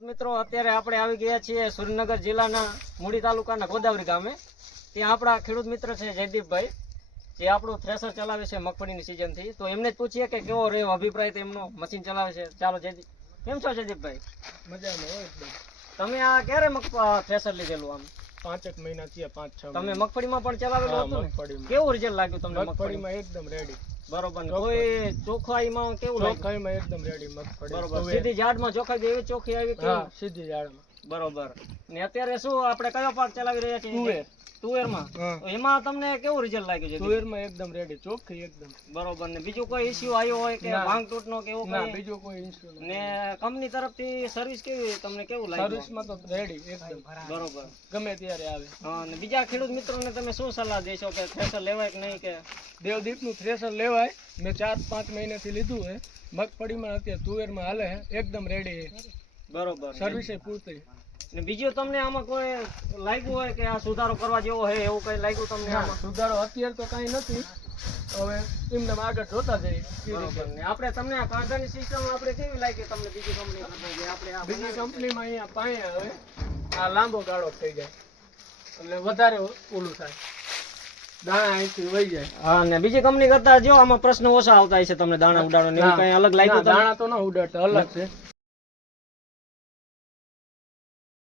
મિત્રો અત્યારે આપણે આવી ગયા છીએ સુરેન્દ્રનગર જિલ્લાના મૂડી તાલુકાના ગોદાવરી ગામે. ત્યાં આપણા ખેડૂત મિત્ર છે જયદીપભાઈ, જે આપણું થ્રેસર ચલાવે છે મગફળીની સિઝનથી. તો એમને જ પૂછીએ કે કેવો રહ્યો અભિપ્રાય તેમનો, મશીન ચલાવે છે. ચાલો જયદીપ, કેમ છો જયદીપભાઈ? મજામાં હોય એકદમ. તમે આ ક્યારે થ્રેસર લીધેલું? આમ 5 મહિના થયા, 5-6 તમે મગફળીમાં પણ ચલાવેલું હતું ને? કેવું રિઝલ્ટ લાગ્યું તમને મગફળીમાં? એકદમ રેડી. બરોબર. કોઈ ચોખ્ખાઈમાં કેવું લાગ્યું? ચોખ્ખાઈમાં એકદમ રેડી મગફળી. બરોબર. સીધી ઝાડમાં ચોખ્ખાઈ એવી ચોખ્ખી આવી કે? હા, સીધી ઝાડમાં. બરોબર. ને અત્યારે શું આપણે કયો પાક ચલાવી રહ્યા છીએ? તુવેરમાં. એમાં તમને કેવું રિઝલ્ટ લાગ્યું છે? તુવેરમાં એકદમ રેડી, ચોખ્ખી એકદમ. બરોબર. ને બીજું કોઈ ઇશ્યુ આવ્યો હોય કે ભાંગ તૂટનો કે એવું ના, કઈ? બીજો કોઈ ઇશ્યુ નથી. ને કંપની તરફથી સર્વિસ કેવી, તમને કેવું લાગ્યું? સર્વિસમાં તો રેડી એકદમ. બરોબર. ગમે ત્યારે આવે. હા. ને બીજા ખેડૂત મિત્રોને તમે શું સલાહ દેશો કે થ્રેસર લેવાય કે નહીં? કે દેવદીપનું થ્રેસર લેવાય. મેં 4-5 મહિનાથી લીધું છે. મગફળીમાં અત્યારે તુવેરમાં હાલે છે, એકદમ રેડી. બરોબર. સર્વિસ પૂરતી. ને બીજું તમને આમાં કોઈ લાગ્યું હોય કે આ સુધારો કરવા જેવો હોય એવું કઈ લાગ્યું તમને આમાં? સુધારો અત્યારે તો કઈ નથી. હવે એમને આગળ જોતા જઈએ. બરોબર. ને આપણે તમને આ કાંટાની સિસ્ટમ આપણે કેવી લાગી તમને બીજી કંપની કરતા? આપણે આ બીજી કંપનીમાં અહીંયા પાણી આવે, આ લાંબો ગાળો થઈ જાય એટલે વધારે ઓલું થાય, દાણા અહીંથી વહી જાય. હા. ને બીજી કંપની કરતા જો આમાં પ્રશ્ન ઓછા આવતા હશે તમને દાણા ઉડાડો ને એવું કઈ અલગ લાગ્યું? દાણા તો ના ઉડાડતા, અલગ છે.